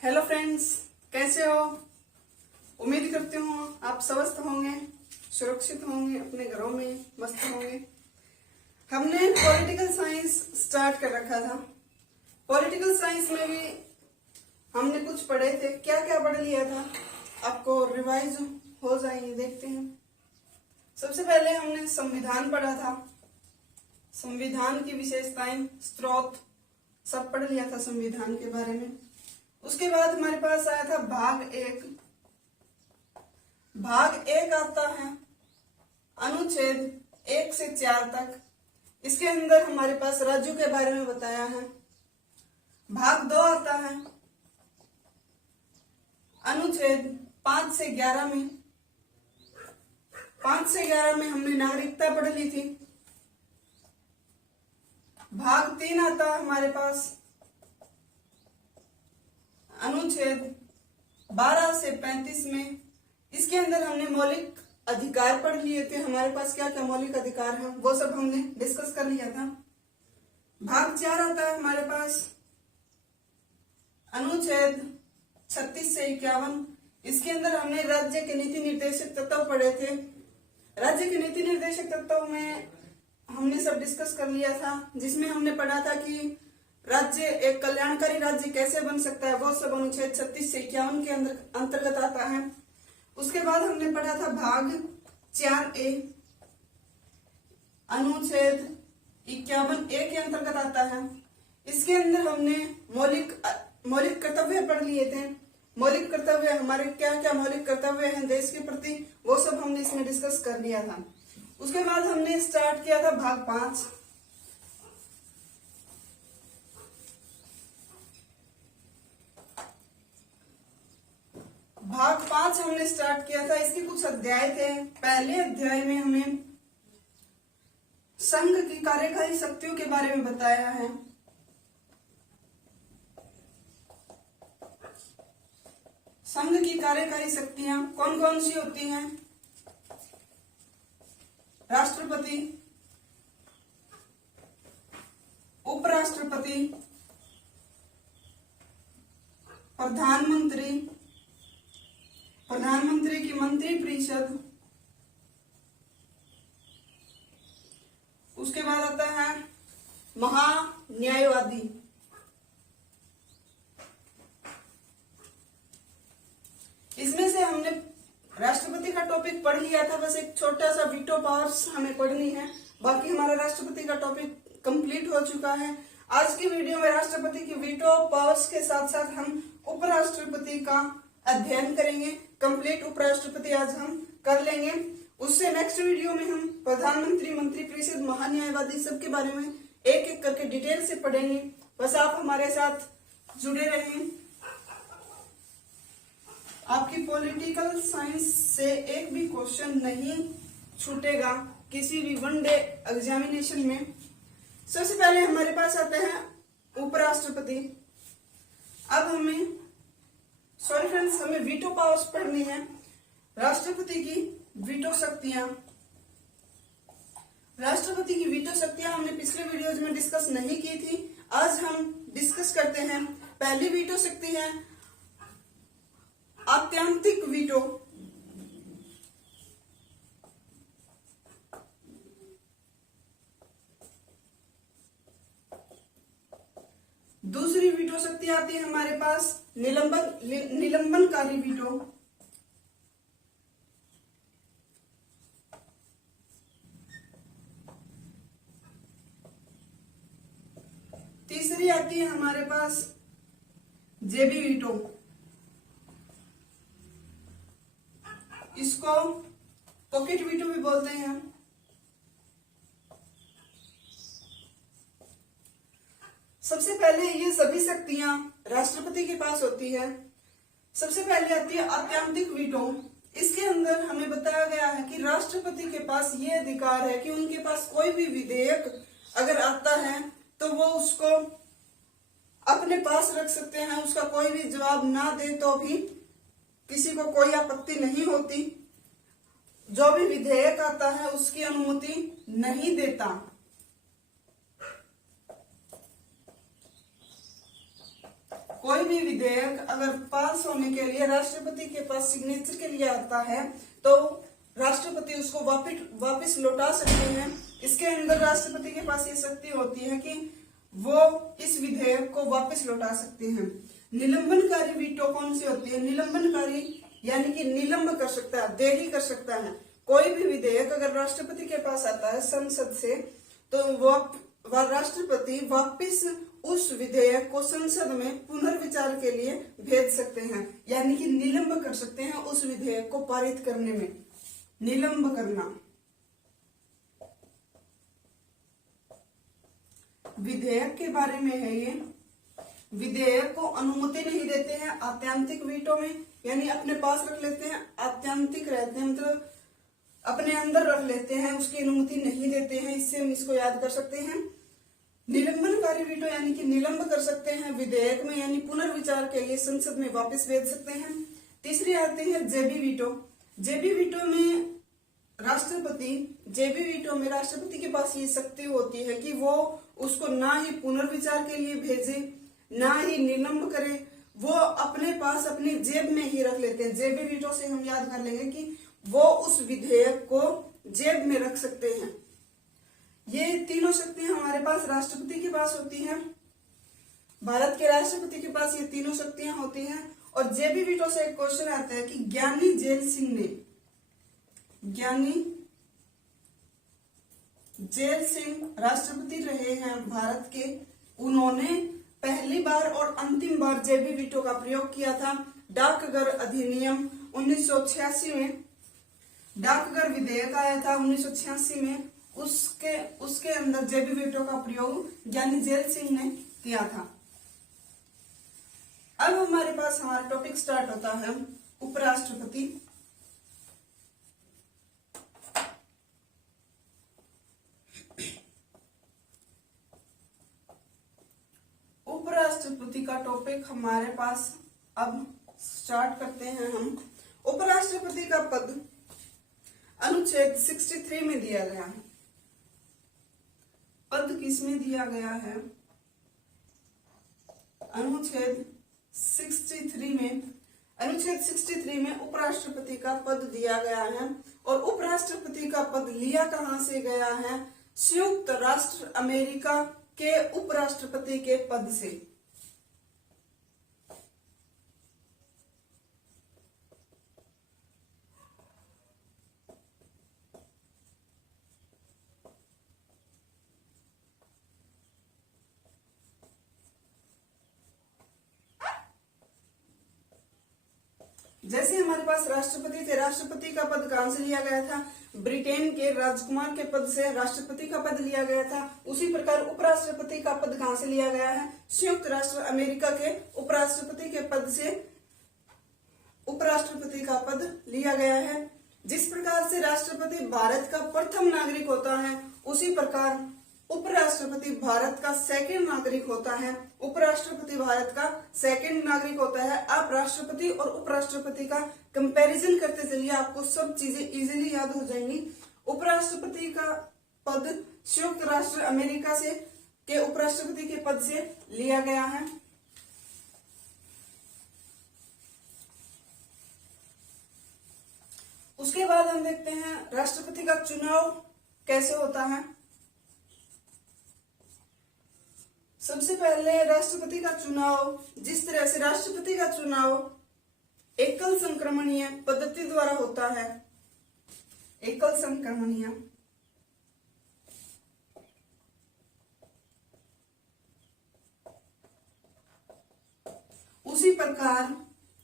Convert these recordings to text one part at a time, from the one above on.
Hello friends, कैसे हो? उम्मीद करती हूँ आप स्वस्थ होंगे, सुरक्षित होंगे, अपने घरों में मस्त होंगे। हमने पॉलिटिकल साइंस स्टार्ट कर रखा था। पॉलिटिकल साइंस में भी हमने कुछ पढ़े थे। क्या क्या पढ़ लिया था, आपको रिवाइज हो जाएंगे, देखते हैं। सबसे पहले हमने संविधान पढ़ा था। संविधान की विशेषताएं, स्रोत सब पढ़ लिया था संविधान के बारे में। उसके बाद हमारे पास आया था भाग एक। भाग एक आता है अनुच्छेद 1 से 4 तक। इसके अंदर हमारे पास राज्यों के बारे में बताया है। भाग 2 आता है अनुच्छेद 5 से 11 में। 5 से 11 में हमने नागरिकता पढ़ ली थी। भाग 3 आता है हमारे पास अनुच्छेद 12 से 35 में। इसके अंदर हमने मौलिक अधिकार पढ़ लिए थे। हमारे पास क्या क्या मौलिक अधिकार हैं वो सब हमने डिस्कस कर लिया था। भाग 4 आता है हमारे पास अनुच्छेद 36 से 51। इसके अंदर हमने राज्य के नीति निर्देशक तत्व पढ़े थे। राज्य के नीति निर्देशक तत्व में हमने सब डिस्कस कर लिया था, जिसमें हमने पढ़ा था कि राज्य एक कल्याणकारी राज्य कैसे बन सकता है, वो सब अनुच्छेद 36 से 51 के अंतर्गत आता है। उसके बाद हमने पढ़ा था भाग 4A, अनुच्छेद 51A के अंतर्गत आता है। इसके अंदर हमने मौलिक कर्तव्य पढ़ लिए थे। मौलिक कर्तव्य हमारे क्या क्या मौलिक कर्तव्य हैं देश के प्रति, वो सब हमने इसमें डिस्कस कर लिया था। उसके बाद हमने स्टार्ट किया था भाग 5। भाग 5 हमने स्टार्ट किया था। इसके कुछ अध्याय थे। पहले अध्याय में हमें संघ की कार्यकारी शक्तियों के बारे में बताया है। संघ की कार्यकारी शक्तियां कौन कौन सी होती हैं? राष्ट्रपति, उपराष्ट्रपति, प्रधानमंत्री, प्रधानमंत्री की मंत्रिपरिषद, उसके बाद आता है महान्यायवादी। इसमें से हमने राष्ट्रपति का टॉपिक पढ़ लिया था। बस एक छोटा सा वीटो पावर्स हमें पढ़नी है, बाकी हमारा राष्ट्रपति का टॉपिक कंप्लीट हो चुका है। आज की वीडियो में राष्ट्रपति की वीटो पावर्स के साथ साथ हम उपराष्ट्रपति का अध्ययन करेंगे। कंप्लीट उपराष्ट्रपति आज हम कर लेंगे। उससे नेक्स्ट वीडियो में हम प्रधानमंत्री, मंत्रिपरिषद, महान्यायवादी सबके बारे में एक एक करके डिटेल से पढ़ेंगे। बस आप हमारे साथ जुड़े रहें। आपकी पॉलिटिकल साइंस से एक भी क्वेश्चन नहीं छूटेगा किसी भी वनडे एग्जामिनेशन में। सबसे पहले हमारे पास आते हैं उपराष्ट्रपति। अब हमें हमें वीटो पावर्स पढ़नी है। राष्ट्रपति की वीटो शक्तियां। राष्ट्रपति की वीटो शक्तियां हमने पिछले वीडियोज में डिस्कस नहीं की थी। आज हम डिस्कस करते हैं। पहली वीटो शक्ति है आत्यंतिक वीटो। दूसरी वीटो शक्ति आती है हमारे पास निलंबनकारी वीटो। तीसरी आती है हमारे पास जेबी वीटो। इसको पॉकेट वीटो भी बोलते हैं। सबसे पहले ये सभी शक्तियां राष्ट्रपति के पास होती है। सबसे पहले आती है आत्यंतिक वीटो। इसके अंदर हमें बताया गया है कि राष्ट्रपति के पास ये अधिकार है कि उनके पास कोई भी विधेयक अगर आता है तो वो उसको अपने पास रख सकते हैं। उसका कोई भी जवाब ना दे तो भी किसी को कोई आपत्ति नहीं होती। जो भी विधेयक आता है उसकी अनुमति नहीं देता। कोई भी विधेयक अगर पास होने के लिए राष्ट्रपति के पास सिग्नेचर के लिए आता है तो राष्ट्रपति उसको वापस लौटा सकते हैं। इसके अंदर राष्ट्रपति के पास ये शक्ति होती है कि वो इस विधेयक को वापस लौटा सकते हैं। निलंबनकारी वीटो कौन सी होती है? निलंबनकारी यानी कि निलंब कर सकता है, देरी कर सकता है। कोई भी विधेयक अगर राष्ट्रपति के पास आता है संसद से तो वो राष्ट्रपति वापस उस विधेयक को संसद में पुनर्विचार के लिए भेज सकते हैं, यानी कि निलंब कर सकते हैं उस विधेयक को पारित करने में। निलंब करना। विधेयक के बारे में है ये। विधेयक को अनुमति नहीं देते हैं आत्यांतिक वीटो में, यानी अपने पास रख लेते हैं। आत्यांतिक रहते हैं मतलब अपने अंदर रख लेते हैं, उसकी अनुमति नहीं देते हैं। इससे हम इसको याद कर सकते हैं। निलंबनकारी वीटो यानी कि निलंब कर सकते हैं विधेयक में, यानी पुनर्विचार के लिए संसद में वापस भेज सकते हैं। तीसरी आती है जेबी वीटो। जेबी वीटो में राष्ट्रपति के पास ये शक्ति होती है कि वो उसको ना ही पुनर्विचार के लिए भेजे ना ही निलंब करे, वो अपने पास अपनी जेब में ही रख लेते हैं। जेबी वीटो से हम याद कर लेंगे कि वो उस विधेयक को जेब में रख सकते हैं। ये तीनों शक्तियां हमारे पास राष्ट्रपति के पास होती हैं। भारत के राष्ट्रपति के पास ये तीनों शक्तियां होती हैं। और जेबी वीटो से एक क्वेश्चन आता है कि ज्ञानी जेल सिंह राष्ट्रपति रहे हैं भारत के। उन्होंने पहली बार और अंतिम बार जेबी वीटो का प्रयोग किया था डाकघर अधिनियम 1986 में। डाकघर विधेयक आया था 1986 में, उसके अंदर जेबी वीटो का प्रयोग ज्ञानी जेल सिंह ने किया था। अब हमारे पास हमारा टॉपिक स्टार्ट होता है उपराष्ट्रपति। उपराष्ट्रपति का टॉपिक हमारे पास अब स्टार्ट करते हैं हम। उपराष्ट्रपति का पद अनुच्छेद 63 में दिया गया है। पद किसमें दिया गया है? अनुच्छेद 63 में उपराष्ट्रपति का पद दिया गया है। और उपराष्ट्रपति का पद लिया कहां से गया है? संयुक्त राष्ट्र अमेरिका के उपराष्ट्रपति के पद से। जैसे हमारे पास राष्ट्रपति थे, राष्ट्रपति का पद कहां से लिया गया था? ब्रिटेन के राजकुमार के पद से राष्ट्रपति का पद लिया गया था। उसी प्रकार उपराष्ट्रपति का पद कहां से लिया गया है? संयुक्त राष्ट्र अमेरिका के उपराष्ट्रपति के पद से उपराष्ट्रपति का पद लिया गया है। जिस प्रकार से राष्ट्रपति भारत का प्रथम नागरिक होता है, उसी प्रकार उपराष्ट्रपति भारत का सेकंड नागरिक होता है। उपराष्ट्रपति भारत का सेकंड नागरिक होता है। आप राष्ट्रपति और उपराष्ट्रपति का कंपैरिजन करते चलिए, आपको सब चीजें इजीली याद हो जाएंगी। उपराष्ट्रपति का पद संयुक्त राष्ट्र अमेरिका से के उपराष्ट्रपति के पद से लिया गया है। उसके बाद हम देखते हैं राष्ट्रपति का चुनाव कैसे होता है। सबसे पहले राष्ट्रपति का चुनाव, जिस तरह से राष्ट्रपति का चुनाव एकल संक्रमणीय पद्धति द्वारा होता है, एकल संक्रमणीय, उसी प्रकार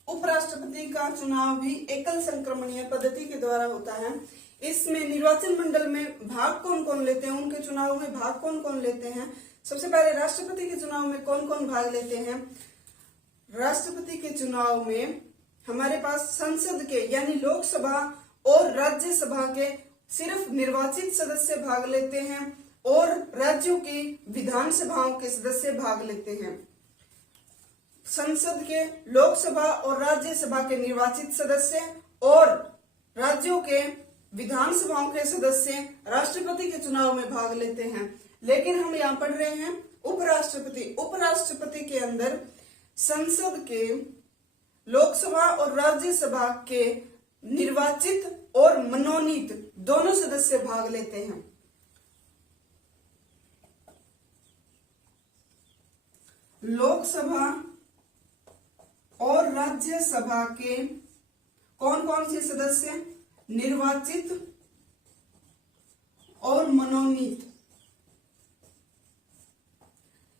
उपराष्ट्रपति का चुनाव भी एकल संक्रमणीय पद्धति के द्वारा होता है। इसमें निर्वाचन मंडल में भाग कौन कौन लेते हैं, उनके चुनाव में भाग कौन कौन लेते हैं। सबसे पहले राष्ट्रपति के चुनाव में कौन कौन भाग लेते हैं? राष्ट्रपति के चुनाव में हमारे पास संसद के यानी लोकसभा और राज्यसभा के सिर्फ निर्वाचित सदस्य भाग लेते हैं और राज्यों की विधानसभाओं के सदस्य भाग लेते हैं। संसद के, लोकसभा और राज्यसभा के निर्वाचित सदस्य और राज्यों के विधानसभाओं के सदस्य राष्ट्रपति के चुनाव में भाग लेते हैं। लेकिन हम यहाँ पढ़ रहे हैं उपराष्ट्रपति। उपराष्ट्रपति के अंदर संसद के लोकसभा और राज्यसभा के निर्वाचित और मनोनीत दोनों सदस्य भाग लेते हैं। लोकसभा और राज्यसभा के कौन कौन से सदस्य? निर्वाचित और मनोनीत,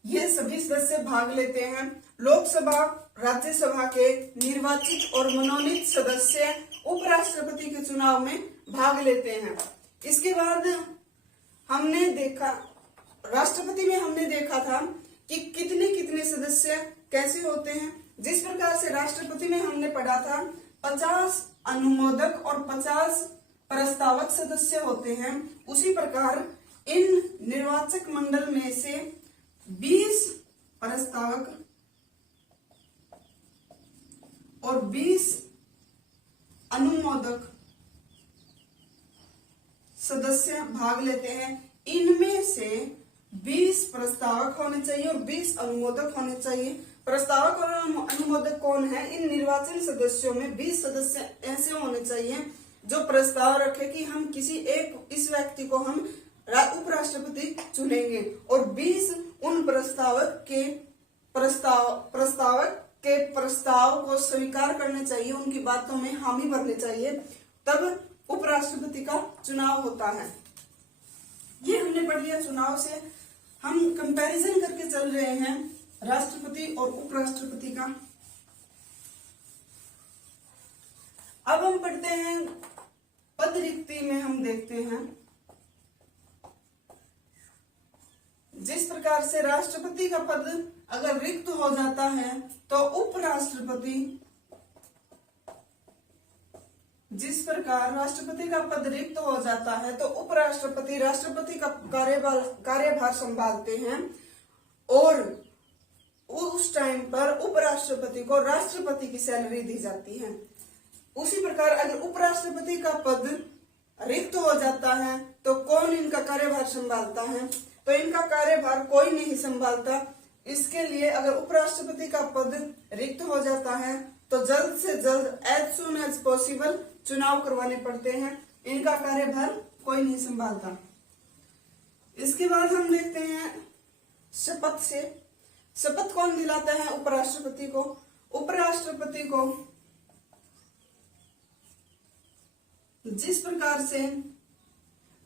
ये सभी सदस्य भाग लेते हैं। लोकसभा राज्यसभा के निर्वाचित और मनोनीत सदस्य उपराष्ट्रपति के चुनाव में भाग लेते हैं। इसके बाद हमने देखा, राष्ट्रपति में हमने देखा था कि कितने कितने सदस्य कैसे होते हैं। जिस प्रकार से राष्ट्रपति में हमने पढ़ा था 50 अनुमोदक और 50 प्रस्तावक सदस्य होते हैं, उसी प्रकार इन निर्वाचक मंडल में से 20 प्रस्तावक और 20 अनुमोदक सदस्य भाग लेते हैं। इनमें से 20 प्रस्तावक होने चाहिए और 20 अनुमोदक होने चाहिए। प्रस्तावक और अनुमोदक कौन है? इन निर्वाचन सदस्यों में 20 सदस्य ऐसे होने चाहिए जो प्रस्ताव रखे कि हम किसी एक इस व्यक्ति को हम उपराष्ट्रपति चुनेंगे, और 20 उन प्रस्तावक के प्रस्ताव को स्वीकार करने चाहिए, उनकी बातों में हामी भरने चाहिए, तब उपराष्ट्रपति का चुनाव होता है। ये हमने पढ़ लिया चुनाव से। हम कंपैरिजन करके चल रहे हैं राष्ट्रपति और उपराष्ट्रपति का। अब हम पढ़ते हैं पद रिक्ति में। हम देखते हैं जिस प्रकार से राष्ट्रपति का पद अगर रिक्त हो जाता है तो उपराष्ट्रपति, जिस प्रकार राष्ट्रपति का पद रिक्त हो जाता है तो उपराष्ट्रपति राष्ट्रपति का कार्यभार संभालते हैं, और उस टाइम पर उपराष्ट्रपति को राष्ट्रपति की सैलरी दी जाती है। उसी प्रकार अगर उपराष्ट्रपति का पद रिक्त हो जाता है तो कौन इनका कार्यभार संभालता है? तो इनका कार्यभार कोई नहीं संभालता। इसके लिए अगर उपराष्ट्रपति का पद रिक्त हो जाता है तो जल्द से जल्द एज सुन एज पॉसिबल चुनाव करवाने पड़ते हैं। इनका कार्यभार कोई नहीं संभालता। इसके बाद हम देखते हैं शपथ से। शपथ कौन दिलाता है उपराष्ट्रपति को? उपराष्ट्रपति को जिस प्रकार से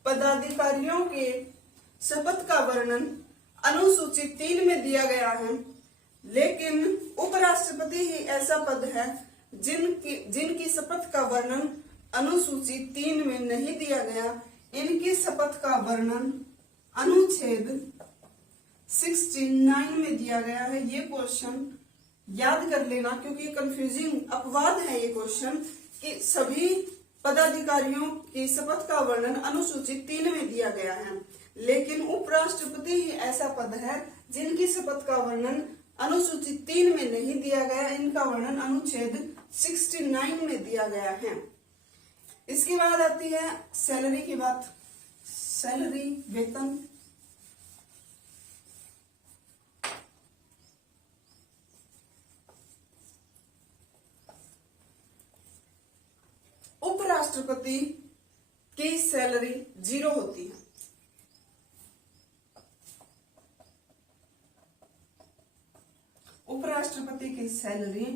पदाधिकारियों के शपथ का वर्णन अनुसूची 3 में दिया गया है, लेकिन उपराष्ट्रपति ही ऐसा पद है जिनकी शपथ का वर्णन अनुसूची 3 में नहीं दिया गया। इनकी शपथ का वर्णन अनुच्छेद 69 में दिया गया है। ये क्वेश्चन याद कर लेना, क्योंकि कंफ्यूजिंग अपवाद है ये क्वेश्चन कि सभी पदाधिकारियों की शपथ का वर्णन अनुसूची 3 में दिया गया है, लेकिन उपराष्ट्रपति ही ऐसा पद है जिनकी शपथ का वर्णन अनुसूची 3 में नहीं दिया गया। इनका वर्णन अनुच्छेद 69 में दिया गया है। इसके बाद आती है सैलरी की बात। सैलरी, वेतन। उपराष्ट्रपति की सैलरी 0 होती है। उपराष्ट्रपति की सैलरी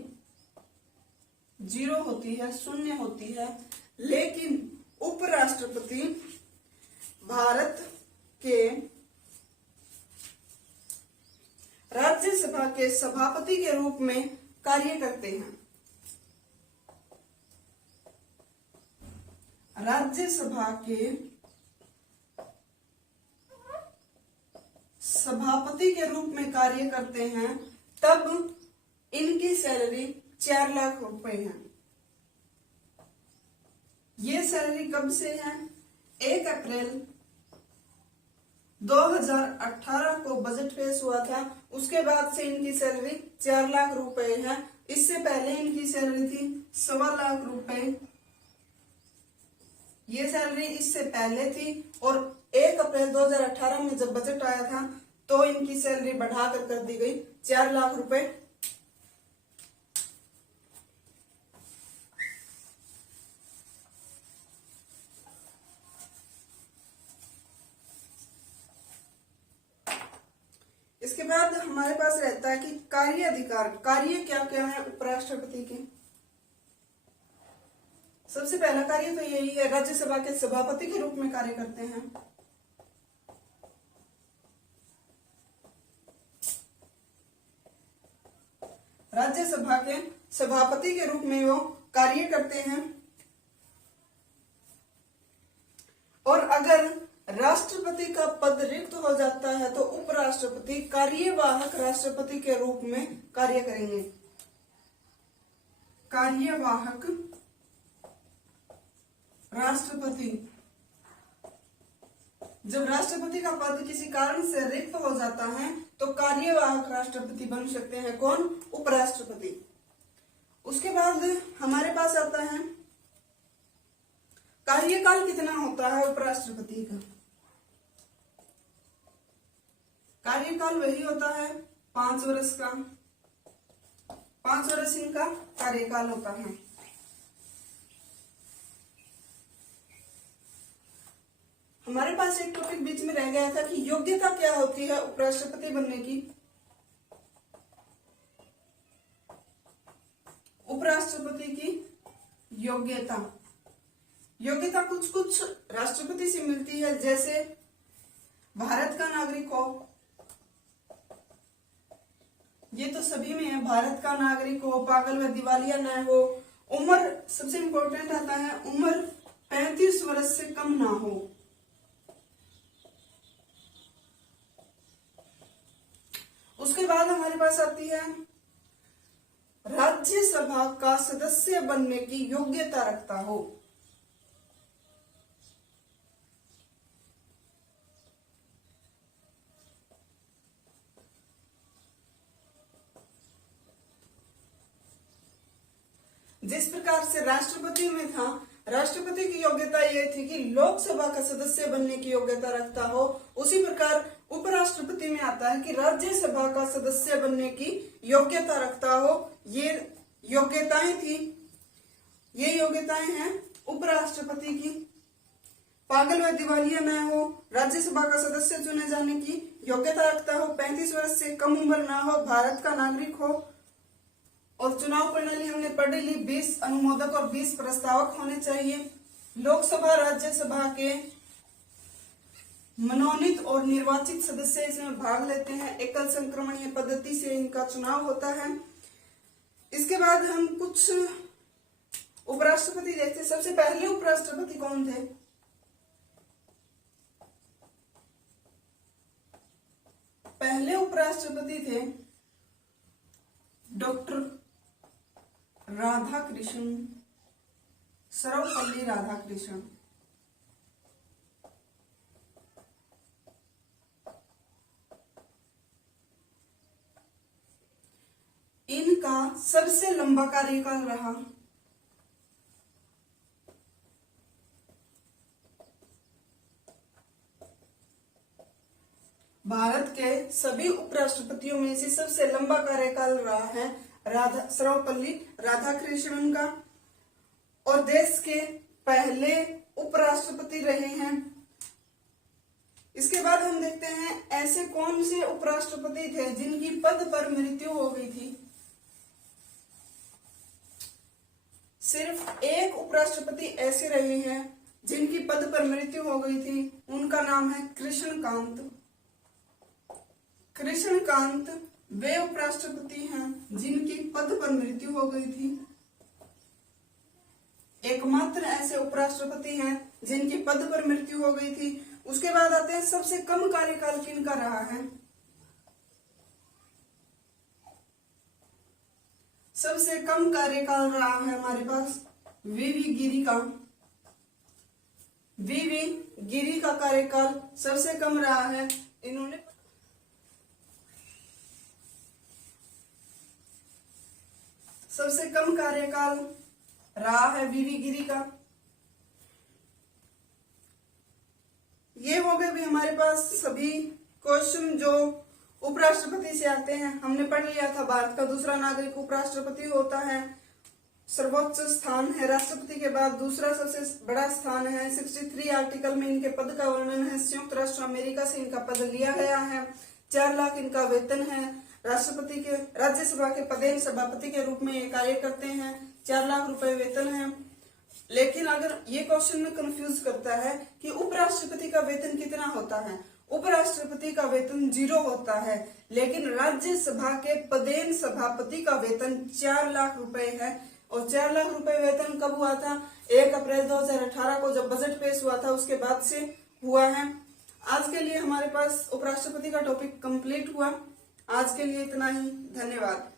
0 होती है, शून्य होती है। लेकिन उपराष्ट्रपति भारत के राज्यसभा के सभापति के रूप में कार्य करते हैं। राज्यसभा के सभापति के रूप में कार्य करते हैं, तब इनकी सैलरी 4 लाख रुपए है। ये सैलरी कब से है? 1 अप्रैल 2018 को बजट पेश हुआ था, उसके बाद से इनकी सैलरी 4 लाख रुपए है। इससे पहले इनकी सैलरी थी 1.25 लाख रुपए। ये सैलरी इससे पहले थी, और 1 अप्रैल 2018 में जब बजट आया था तो इनकी सैलरी बढ़ाकर कर दी गई 4 लाख रुपए इसके बाद हमारे पास रहता है कि कार्य अधिकार, कार्य क्या क्या है उपराष्ट्रपति के। सबसे पहला कार्य तो यही है, राज्यसभा के सभापति के रूप में कार्य करते हैं। राज्यसभा के सभापति के रूप में वो कार्य करते हैं। और अगर राष्ट्रपति का पद रिक्त हो जाता है तो उपराष्ट्रपति कार्यवाहक राष्ट्रपति के रूप में कार्य करेंगे। कार्यवाहक राष्ट्रपति, जब राष्ट्रपति का पद किसी कारण से रिक्त हो जाता है तो कार्यवाहक राष्ट्रपति बन सकते हैं कौन? उपराष्ट्रपति। उसके बाद हमारे पास आता है कार्यकाल कितना होता है उपराष्ट्रपति का। कार्यकाल वही होता है 5 वर्ष का, 5 वर्ष इनका कार्यकाल होता है। हमारे पास एक टॉपिक बीच में रह गया था कि योग्यता क्या होती है उपराष्ट्रपति बनने की। उपराष्ट्रपति की योग्यता, योग्यता कुछ कुछ राष्ट्रपति से मिलती है, जैसे भारत का नागरिक हो, ये तो सभी में है, भारत का नागरिक हो, पागल व दिवालिया न हो, उम्र सबसे इंपॉर्टेंट आता है, उम्र 35 वर्ष से कम ना हो। उसके बाद हमारे पास आती है राज्यसभा का सदस्य बनने की योग्यता रखता हो। जिस प्रकार से राष्ट्रपति में था, राष्ट्रपति की योग्यता यह थी कि लोकसभा का सदस्य बनने की योग्यता रखता हो, उसी प्रकार उपराष्ट्रपति में आता है कि राज्यसभा का सदस्य बनने की योग्यता रखता हो। ये योग्यताएं थी, ये योग्यताएं हैं उपराष्ट्रपति की। पागल व दिवालिया न हो, राज्यसभा का सदस्य चुने जाने की योग्यता रखता हो, 35 वर्ष से कम उम्र ना हो, भारत का नागरिक हो, और चुनाव प्रणाली हमने पढ़ ली, 20 अनुमोदक और 20 प्रस्तावक होने चाहिए। लोकसभा राज्यसभा के मनोनीत और निर्वाचित सदस्य इसमें भाग लेते हैं, एकल संक्रमणीय पद्धति से इनका चुनाव होता है। इसके बाद हम कुछ उपराष्ट्रपति देखते हैं। सबसे पहले उपराष्ट्रपति कौन थे? पहले उपराष्ट्रपति थे डॉक्टर राधाकृष्ण, सर्वपल्ली राधाकृष्ण। इनका सबसे लंबा कार्यकाल रहा। भारत के सभी उपराष्ट्रपतियों में से सबसे लंबा कार्यकाल रहा है सर्वपल्ली राधाकृष्णन का, और देश के पहले उपराष्ट्रपति रहे हैं। इसके बाद हम देखते हैं ऐसे कौन से उपराष्ट्रपति थे जिनकी पद पर मृत्यु हो गई थी। सिर्फ एक उपराष्ट्रपति ऐसे रहे हैं जिनकी पद पर मृत्यु हो गई थी, उनका नाम है कृष्णकांत। कृष्णकांत वे उपराष्ट्रपति हैं जिनकी पद पर मृत्यु हो गई थी। एकमात्र ऐसे उपराष्ट्रपति हैं जिनकी पद पर मृत्यु हो गई थी। उसके बाद आते हैं सबसे कम कार्यकाल किनका रहा है। सबसे कम कार्यकाल रहा है हमारे पास वीवी गिरी का। वीवी गिरी का कार्यकाल सबसे कम रहा है। इन्होंने सबसे कम कार्यकाल रहा है वीवी गिरी का। ये हो गए भी हमारे पास सभी क्वेश्चन जो उपराष्ट्रपति से आते हैं। हमने पढ़ लिया था भारत का दूसरा नागरिक उपराष्ट्रपति होता है, सर्वोच्च स्थान है, राष्ट्रपति के बाद दूसरा सबसे बड़ा स्थान है। 63 आर्टिकल में इनके पद का वर्णन है। संयुक्त राष्ट्र अमेरिका से इनका पद लिया गया है। 4 लाख इनका वेतन है। राष्ट्रपति के राज्यसभा के पदेन सभापति के रूप में ये कार्य करते हैं, 4 लाख रुपए वेतन है। लेकिन अगर ये क्वेश्चन में कंफ्यूज करता है कि उपराष्ट्रपति का वेतन कितना होता है, उपराष्ट्रपति का वेतन 0 होता है, लेकिन राज्यसभा के पदेन सभापति का वेतन 4 लाख रुपए है। और 4 लाख रुपए वेतन कब हुआ था? 1 अप्रैल 2018 को जब बजट पेश हुआ था उसके बाद से हुआ है। आज के लिए हमारे पास उपराष्ट्रपति का टॉपिक कंप्लीट हुआ। आज के लिए इतना ही, धन्यवाद।